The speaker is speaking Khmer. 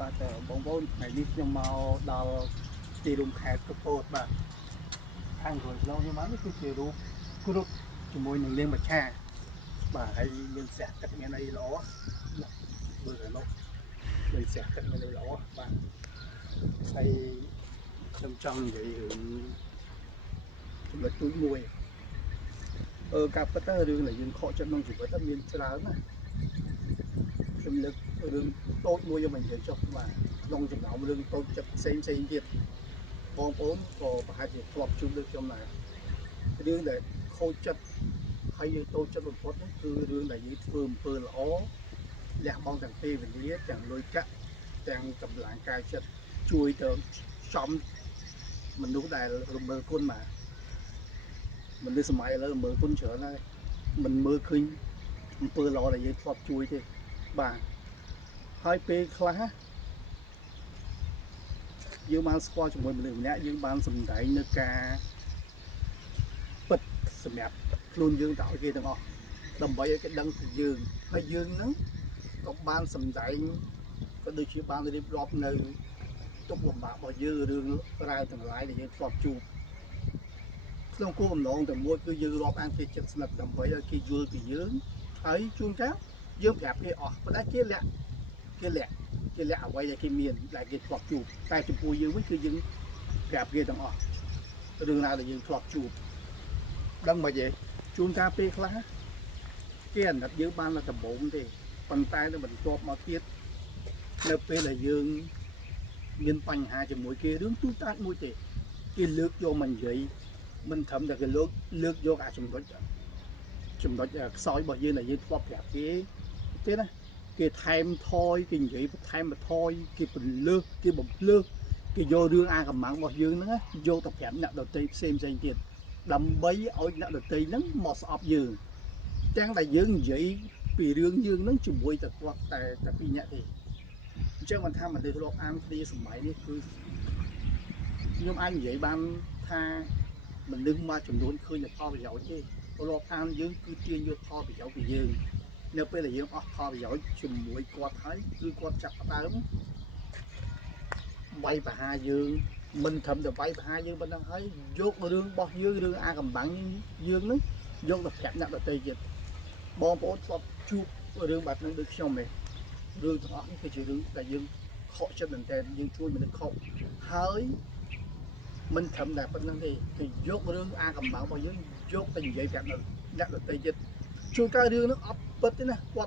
បាទបងប្អូនថ្ងៃនេះខ្ញុំមកដល់ទីរួមខេត្តកពតបាទខាងក្រោយឡងខ្ញុំមកនេះគឺជារូបគ្រុឌជាមួយនឹងនាងមច្ឆាបាទហើយមានស្រះទឹកមានអីល្អមើលទៅនោះមានស្រះទឹកមានអីល្អបាទហើយខ្ញុំចង់និយាយរឿងចំណុចទូចមួយការពិតទៅរឿងដែលយើងខកចិត្តក្នុងជីវិតមានច្រើនណាស់ខ្ញុំលើករឿងតូចមួយយកមកនិយាយចុះបាទក្នុងចំណោមរឿងតូចចិត្តផ្សេងទៀតបងប្អូនក៏ប្រហែលជាធ្លាប់ជួបដូចខ្ញុំដែររឿងដែលខូចចិត្តហើយយើងតូចចិត្តបំផុតនោះគឺរឿងដែលយើងធ្វើអំពើល្អលះបង់ទាំងពេលវេលាទាំងលុយកាក់ទាំងកម្លាំងកាយចិត្តជួយទៅចំមនុស្សដែលរំលើគុណមកមនុស្សសម័យឥឡូវរំលើគុណច្រើនហើយមិនមើលឃើញអំពើល្អដែលយើងធ្លាប់ជួយទេបាទហើយពេលខ្លះយើងបានស្គាល់ជាមួយមនុស្សម្នាក់យើងបានសម្ដែងនៅការពិតសម្រាប់ខ្លួនយើងទៅឲ្យគេទាំងអស់ដើម្បីឲ្យគេដឹងពីយើងហើយយើងហ្នឹងក៏បានសម្ដែងក៏ដូចជាបានរៀបរាប់នៅទុកលំបាករបស់យើងរឿងរ៉ាវទាំងឡាយដែលយើងធ្លាប់ជួបក្នុងគោលបំណងតែមួយគឺយើងរាប់អានគេចិត្តស្និទ្ធដើម្បីឲ្យគេយល់ពីយើងហើយជួនកាលយើងប្រាប់គេអស់ប៉ុន្តែគេលាក់អ្វីដែលគេមានដែលគេធ្លាប់ជួបតែចំពោះយើងវិញគឺយើងប្រាប់គេទាំងអស់រឿងរ៉ាវដែលយើងធ្លាប់ជួបដឹងមិនទេជួនកាលពេលខ្លះគេអាណិតយើងបានតែដំបូងទេប៉ុន្តែនៅបន្ទាប់មកទៀតនៅពេលដែលយើងមានបញ្ហាជាមួយគេរឿងទូតាចមួយទេគេលើកយកមកនិយាយមិនត្រឹមតែគេលើកយកអាចំណុចខ្សោយរបស់យើងដែលយើងធ្លាប់ប្រាប់គេទេណាគេថែមថយគេនិយាយបន្ថែមបន្ថយគេពលលើសគេបំភ្លើសគេយករឿងអាកម្មាំងរបស់យើងហ្នឹងយកទៅប្រាប់អ្នកដទៃផ្សេងទៀតដើម្បីឲ្យអ្នកដទៃហ្នឹងមកស្អប់យើងទាំងដែលយើងនិយាយពីរឿងយើងហ្នឹងជាមួយតែគាត់តែពីរនាក់ទេអញ្ចឹងមិនថាមនុស្សធ្លាប់អានគ្នាសម័យនេះគឺខ្ញុំអាចនិយាយបានថាមនុស្សមួយចំនួនឃើញតែផលប្រយោជន៍ទេរាប់អានយើងគឺទាញយកផលប្រយោជន៍ពីយើងនៅពេលដែលយើងអស់ផលប្រយោជន៍ជាមួយគាត់ហើយគឺគាត់ចាប់ផ្ដើមវាយប្រហារយើងមិនត្រឹមតែវាយប្រហារយើងប៉ុណ្ណឹងហើយយករឿងរបស់យើងរឿងអាកំបាំងយើងនឹងយកទៅប្រាប់អ្នកដទៃទៀតបងប្អូនធ្លាប់ជួបរឿងបែបហ្នឹងដូចខ្ញុំទេរឿងទាំងអស់នេះគឺជារឿងដែលយើងខកចិត្តមែនទែនយើងជួយមនុស្សខកហើយមិនត្រឹមតែប៉ុណ្្នឹងទេគេយករឿងអាកំបាំងរបស់យើងយកទៅនិយាយប្រាប់អ្នកដទៃទៀតជួនកាលរឿងហ្នឹងអត់ពិតទេណាគាត់